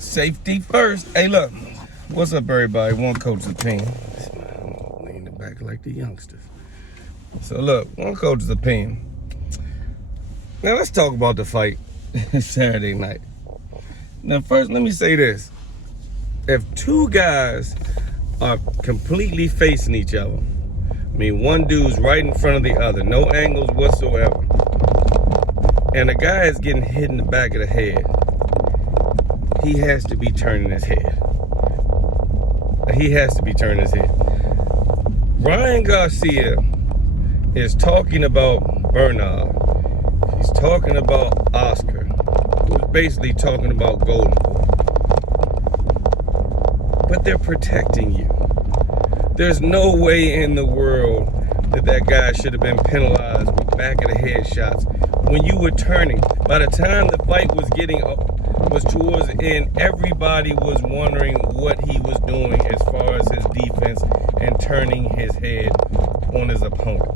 Safety first. Hey, look. What's up, everybody? One coach's opinion. I'm leaning back like the youngsters. So, look. One coach's opinion. Now, let's talk about the fight Saturday night. Now, first, let me say this. If two guys are completely facing each other, I mean, one dude's right in front of the other, no angles whatsoever, and the guy is getting hit in the back of the head, he has to be turning his head. He has to be turning his head. Ryan Garcia is talking about Bernard. He's talking about Oscar, who's basically talking about Golden Boy. But they're protecting you. There's no way in the world that guy should have been penalized with back of the head shots when you were turning. By the time the fight was towards the end, everybody was wondering what he was doing as far as his defense and turning his head on his opponent.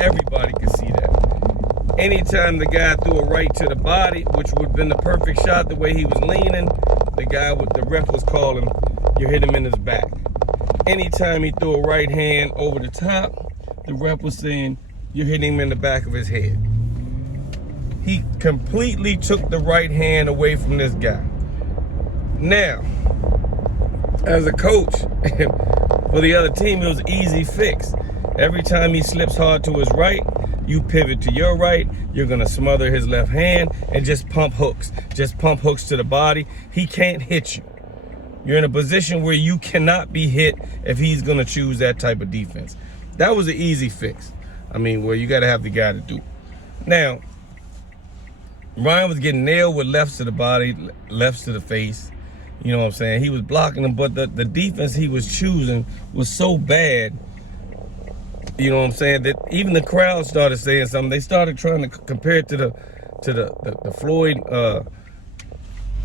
Everybody could see that. Anytime the guy threw a right to the body, which would have been the perfect shot, the way he was leaning, the ref was calling, you hit him in his back. Anytime he threw a right hand over the top, the ref was saying, you're hitting him in the back of his head. He completely took the right hand away from this guy. Now, as a coach, for the other team, it was an easy fix. Every time he slips hard to his right, you pivot to your right, you're gonna smother his left hand and just pump hooks. Just pump hooks to the body. He can't hit you. You're in a position where you cannot be hit if he's gonna choose that type of defense. That was an easy fix. I mean, where you gotta have the guy to do. Now, Ryan was getting nailed with lefts to the body, lefts to the face. You know what I'm saying? He was blocking them, but the defense he was choosing was so bad, you know what I'm saying, that even the crowd started saying something. They started trying to compare it to the Floyd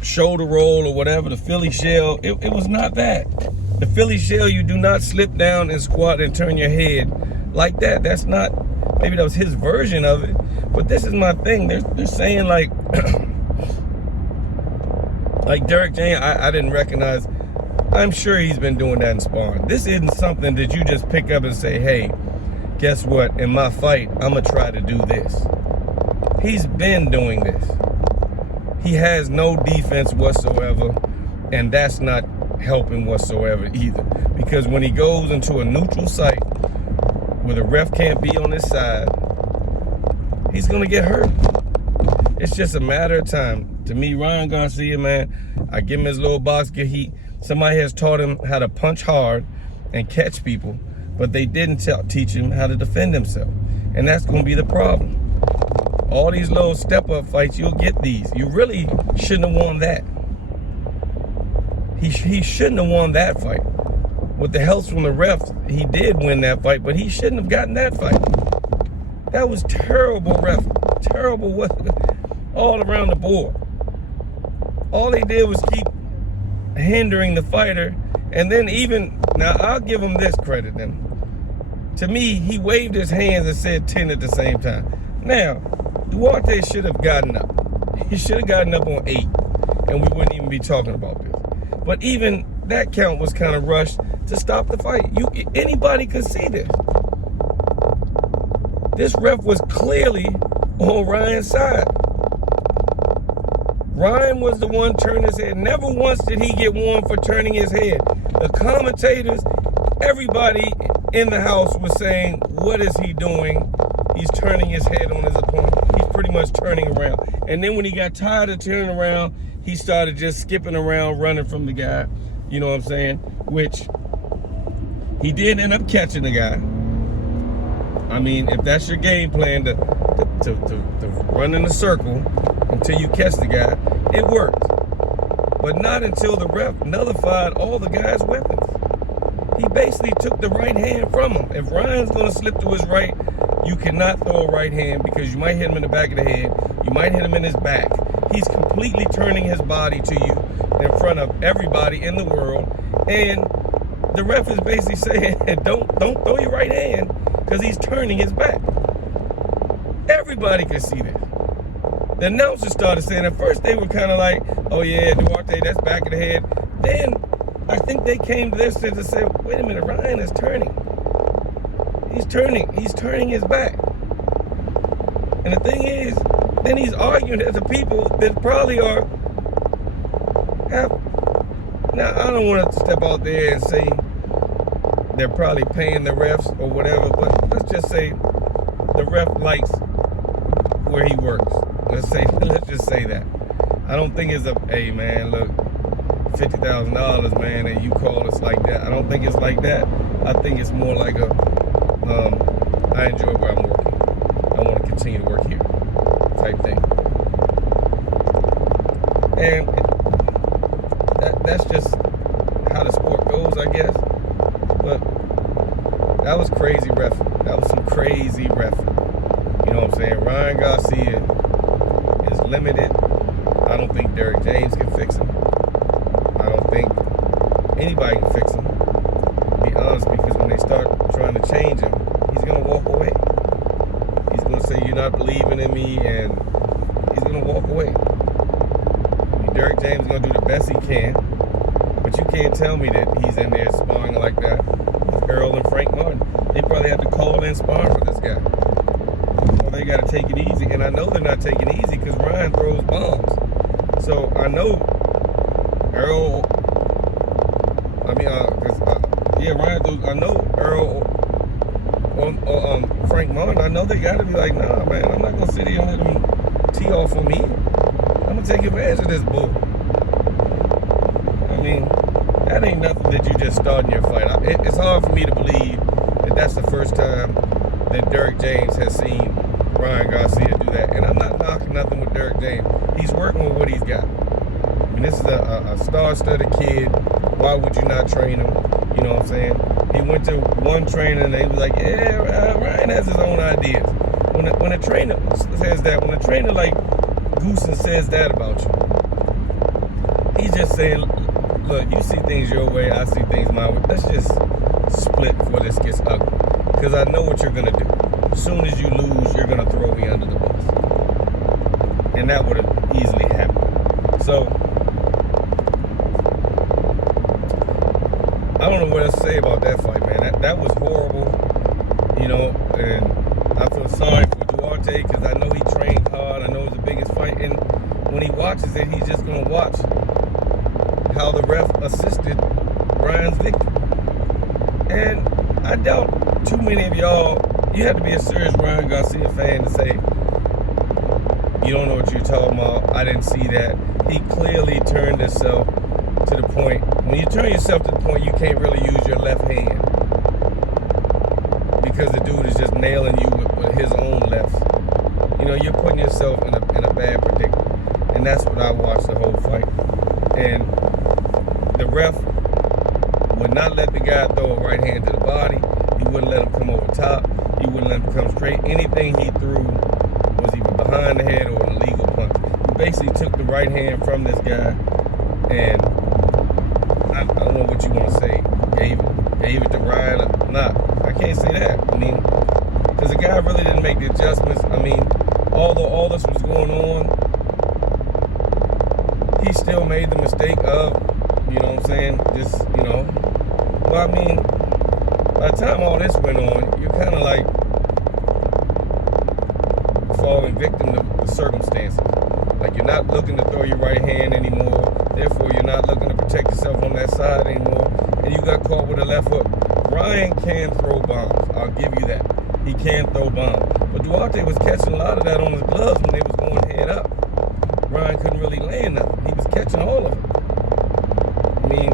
shoulder roll or whatever, the Philly shell. It was not that. The Philly shell, you do not slip down and squat and turn your head like that. That's not, maybe that was his version of it, but this is my thing. They're saying like Derek James, I didn't recognize. I'm sure he's been doing that in sparring. This isn't something that you just pick up and say, hey, guess what, in my fight, I'm gonna try to do this. He's been doing this. He has no defense whatsoever, and that's not helping whatsoever either. Because when he goes into a neutral site where the ref can't be on his side, he's gonna get hurt. It's just a matter of time. To me, Ryan Garcia, man, I give him his little box. Somebody has taught him how to punch hard and catch people, but they didn't teach him how to defend himself. And that's gonna be the problem. All these little step-up fights, you'll get these. You really shouldn't have won that. He shouldn't have won that fight. With the help from the refs, he did win that fight, but he shouldn't have gotten that fight. That was terrible ref, terrible all around the board. All they did was keep hindering the fighter, and then now I'll give him this credit then. To me, he waved his hands and said 10 at the same time. Now, Duarte should have gotten up. He should have gotten up on 8, and we wouldn't even be talking about this. But even that count was kind of rushed to stop the fight. Anybody could see this. This ref was clearly on Ryan's side. Ryan was the one turning his head. Never once did he get warned for turning his head. The commentators, everybody in the house was saying, what is he doing? He's turning his head on his opponent. He's pretty much turning around. And then when he got tired of turning around, he started just skipping around, running from the guy. You know what I'm saying? Which he did end up catching the guy. I mean, if that's your game plan, to run in a circle until you catch the guy, it worked. But not until the ref nullified all the guy's weapons. He basically took the right hand from him. If Ryan's gonna slip to his right, you cannot throw a right hand because you might hit him in the back of the head. You might hit him in his back. He's completely turning his body to you in front of everybody in the world. And the ref is basically saying, don't throw your right hand because he's turning his back. Everybody can see that. The announcers started saying, at first they were kind of like, oh yeah, Duarte, that's back of the head. Then I think they came to their sense and said, wait a minute, Ryan is turning. He's turning his back. And the thing is, then he's arguing that the people that probably now I don't want to step out there and say they're probably paying the refs or whatever, but let's just say the ref likes where he works. Let's just say that. I don't think it's hey man, look, $50,000, man, and you call us like that. I don't think it's like that. I think it's more like I enjoy where I'm working. I want to continue to work here, type thing. And that's just how the sport goes, I guess. But that was crazy referee. That was some crazy referee. You know what I'm saying? Ryan Garcia is limited. I don't think Derek James can fix him. I don't think anybody can fix him, to be honest, because when they start trying to change him, he's going to walk away. He's going to say, you're not believing in me, and he's going to walk away. Derek James is going to do the best he can, but you can't tell me that he's in there sparring like that with Earl and Frank Martin. They probably have to call in sparring for this guy. Well, they got to take it easy, and I know they're not taking it easy because Ryan throws bombs. So I know Earl, Ryan throws, I know Earl or Frank Martin, I know they got to be like, nah, man, I'm not going to sit here and let him tee off on me. I'm going to take advantage of this bull. I mean, that ain't nothing that you just start in your fight. It's hard for me to believe that that's the first time that Derek James has seen Ryan Garcia do that. And I'm not knocking nothing with Derek James. He's working with what he's got. I mean, this is a star-studded kid. Why would you not train him? You know what I'm saying? He went to one trainer and they was like, yeah, Ryan has his own ideas. When a trainer says that, when a trainer like Goosen says that about you, he's just saying, look, you see things your way, I see things my way. Let's just split before this gets ugly. Because I know what you're going to do. As soon as you lose, you're going to throw me under the bus. And that would have easily happened. So, I don't know what else to say about that fight, man. That was horrible, you know, and I feel sorry for Duarte because I know he trained hard. I know it's the biggest fight. And when he watches it, he's just going to watch how the ref assisted Ryan's victory. And I doubt too many of y'all, you have to be a serious Ryan Garcia fan to say, you don't know what you're talking about. I didn't see that. He clearly turned himself to the point. When you turn yourself to the point, you can't really use your left hand because the dude is just nailing you with his own left. You know, you're putting yourself in a bad predicament. And that's what I watched the whole fight. And the ref would not let the guy throw a right hand to the body. He wouldn't let him come over top. He wouldn't let him come straight. Anything he threw was either behind the head or an illegal punch. He basically took the right hand from this guy and I don't know what you want to say. Gave it to Ryan. Nah, I can't say that. I mean, because the guy really didn't make the adjustments. I mean, although all this was going on, he still made the mistake of, you know what I'm saying, just, you know. Well, I mean, by the time all this went on, you're kind of like falling victim to the circumstances. Like, you're not looking to throw your right hand anymore. Therefore, you're not looking to protect yourself on that side anymore. And you got caught with a left hook. Ryan can throw bombs. I'll give you that. He can throw bombs. But Duarte was catching a lot of that on his gloves when they was going head up. Ryan couldn't really land nothing. He was catching all of it. I mean,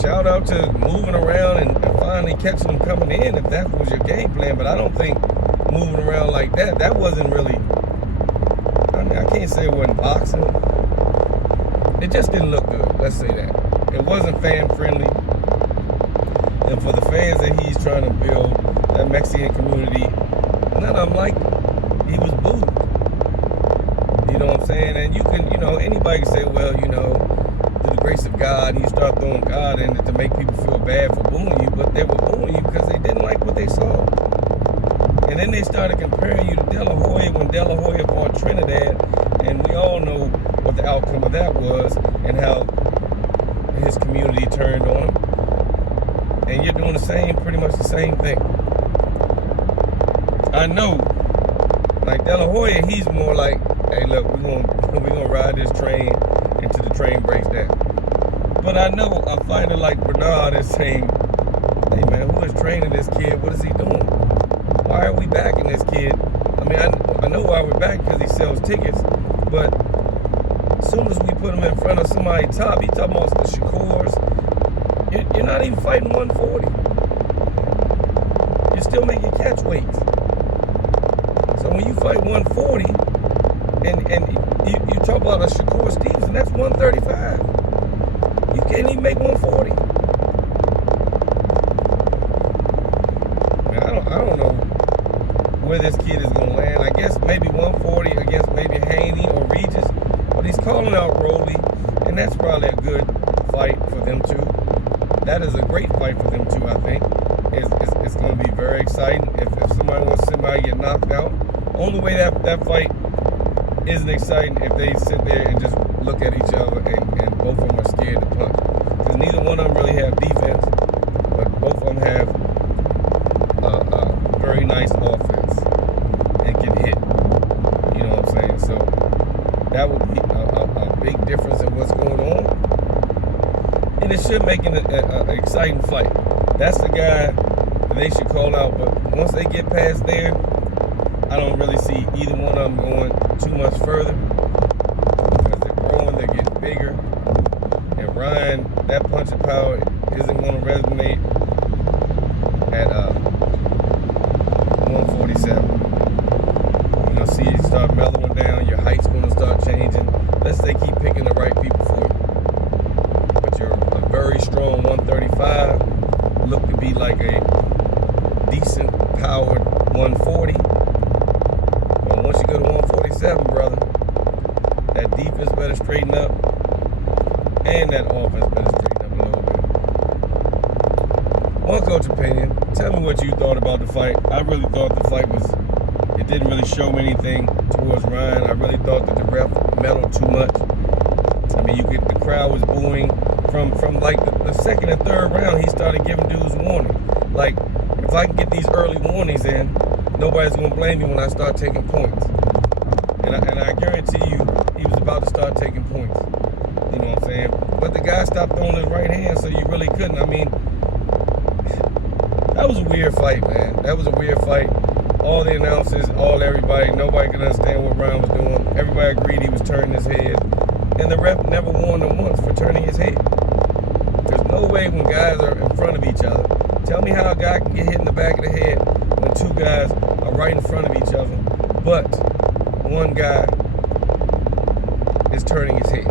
shout out to moving around and finally catching them coming in if that was your game plan. But I don't think moving around like that wasn't really, I mean, I can't say it wasn't boxing. It just didn't look good, let's say that. It wasn't fan friendly. And for the fans that he's trying to build, that Mexican community, none of them liked him. He was booed. You know what I'm saying? And you can, you know, anybody can say, well, you know, through the grace of God, and you start throwing God in it to make people feel bad for booing you, but they were booing you because they didn't like what they saw. And then they started comparing you to De La Hoya when De La Hoya fought Trinidad, and we all know what the outcome of that was and how his community turned on him. And you're doing pretty much the same thing. I know, like De La Hoya, he's more like, hey, look, we're gonna ride this train until the train breaks down. But I know a fighter like Bernard is saying, hey man, who is training this kid? What is he doing? Why are we backing this kid? I mean, I know why we're backing, because he sells tickets, but as soon as we put him in front of somebody top, he talking about the Shakurs. You're not even fighting 140. You're still making catch weights. So when you fight 140, and you talk about a Shakur Stevenson, that's 135. You can't even make 140. Man, I don't know where this kid is gonna land. I guess maybe 140 against maybe Haney or Regis, but he's calling out Rolly, and that's probably a good fight for them too. That is a great fight for them too, I think. It's going to be very exciting. If somebody wants to see somebody get knocked out, only way that fight isn't exciting if they sit there and just look at each other and both of them are scared to punch. Because neither one of them really have defense, but both of them have a very nice offense and can hit. You know what I'm saying? So that would be a big difference in what's going on. And it should make it an exciting fight. That's the guy that they should call out. But once they get past there, I don't really see either one of them going too much further, because they're growing, they're getting bigger. And Ryan, that punching power isn't going to resonate at 147. You're going to see you start mellowing down. Your height's going to start changing. Unless they keep picking the right people for you. You're a very strong 135, look to be like a decent powered 140. But once you go to 147, brother, that defense better straighten up, and that offense better straighten up a little bit. One coach opinion, tell me what you thought about the fight. I really thought the fight it didn't really show anything towards Ryan. I really thought that the ref meddled too much. I mean, the crowd was booing. From like the second and third round, he started giving dudes warning. Like, if I can get these early warnings in, nobody's gonna blame me when I start taking points. And I guarantee you, he was about to start taking points. You know what I'm saying? But the guy stopped throwing his right hand, so you really couldn't. I mean, that was a weird fight, man. That was a weird fight. All the announcers, everybody, nobody could understand what Ryan was doing. Everybody agreed he was turning his head. And the ref never warned him once for turning his head. There's no way when guys are in front of each other. Tell me how a guy can get hit in the back of the head when two guys are right in front of each other, but one guy is turning his head.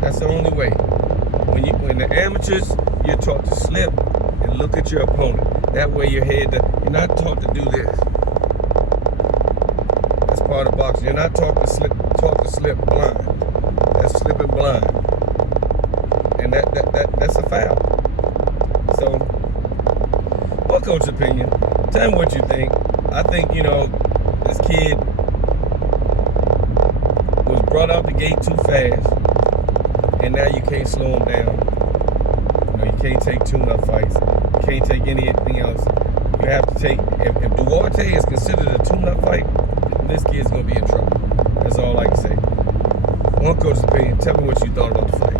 That's the only way. When the amateurs, you're taught to slip and look at your opponent. That way you're not taught to do this. That's part of boxing. You're not taught to slip blind. That's slipping blind. And that's a foul. So, one coach's opinion. Tell me what you think. I think, this kid was brought out the gate too fast, and now you can't slow him down. You can't take tune-up fights. You can't take anything else. You have to take, if Duarte is considered a tune-up fight, this kid's going to be in trouble. That's all I can say. One coach's opinion. Tell me what you thought about the fight.